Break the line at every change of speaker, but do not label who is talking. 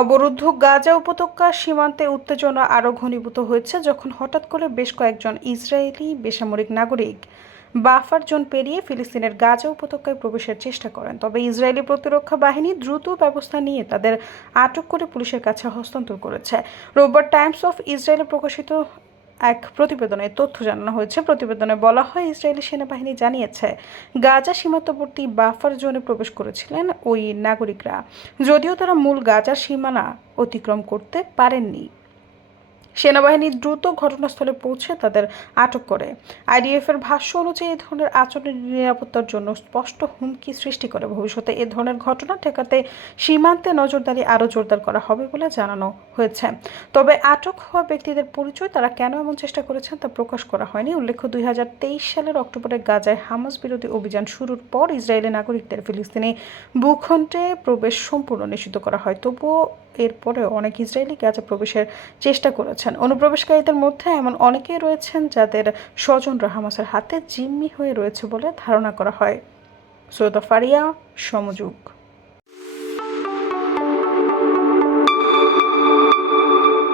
অবরুদ্ধ গাজা উপত্যকার সীমান্তে উত্তেজনা আরও ঘনীভূত হয়েছে যখন হঠাৎ করে বেশ কয়েকজন ইসরায়েলি বেসামরিক নাগরিক বাফার জোন পেরিয়ে ফিলিস্তিনের গাজা উপত্যকায় প্রবেশের চেষ্টা করেন। তবে ইসরায়েলি প্রতিরক্ষা বাহিনী দ্রুত ব্যবস্থা নিয়ে তাদের আটক করে পুলিশের কাছে হস্তান্তর করেছে। রোববার টাইমস অফ ইসরায়েলে প্রকাশিত এক প্রতিবেদনে তথ্য জানানো হয়েছে। প্রতিবেদনে বলা হয়, ইসরায়েলি সেনাবাহিনী জানিয়েছে, গাজা সীমান্তবর্তী বাফার জোনে প্রবেশ করেছিলেন ওই নাগরিকরা। যদিও তারা মূল গাজার সীমানা অতিক্রম করতে পারেননি। সেনাবাহিনী দ্রুত ঘটনাস্থলে পৌঁছে তাদের আটক করে। আইডিএফ এর ভাষ্য অনুযায়ী এই ধরনের আচরণের নিরাপত্তার জন্য স্পষ্ট হুমকি সৃষ্টি করে। ভবিষ্যতে এ ধরনের ঘটনা ঠেকাতে সীমান্তে নজরদারি আরও জোরদার করা হবে বলে জানানো হয়েছে। তবে আটক হওয়া ব্যক্তিদের পরিচয় তারা কেন এমন চেষ্টা করেছেন তা প্রকাশ করা হয়নি। উল্লেখ্য, দুই হাজার তেইশ সালের অক্টোবরে গাজায় হামাস বিরোধী অভিযান শুরুর পর ইসরায়েলি নাগরিকদের ফিলিস্তিনি ভূখণ্ডে প্রবেশ সম্পূর্ণ নিষিদ্ধ করা হয়। তবুও এরপরেও অনেক ইসরায়েলি গাজা প্রবেশের চেষ্টা করেছেন। অনুপ্রবেশকারীদের মধ্যে এমন অনেকেই রয়েছেন যাদের স্বজনরা হামাসের হাতে জিম্মি হয়ে রয়েছে বলে ধারণা করা হয়। সৈয়দা ফারিয়া, সমযুগ।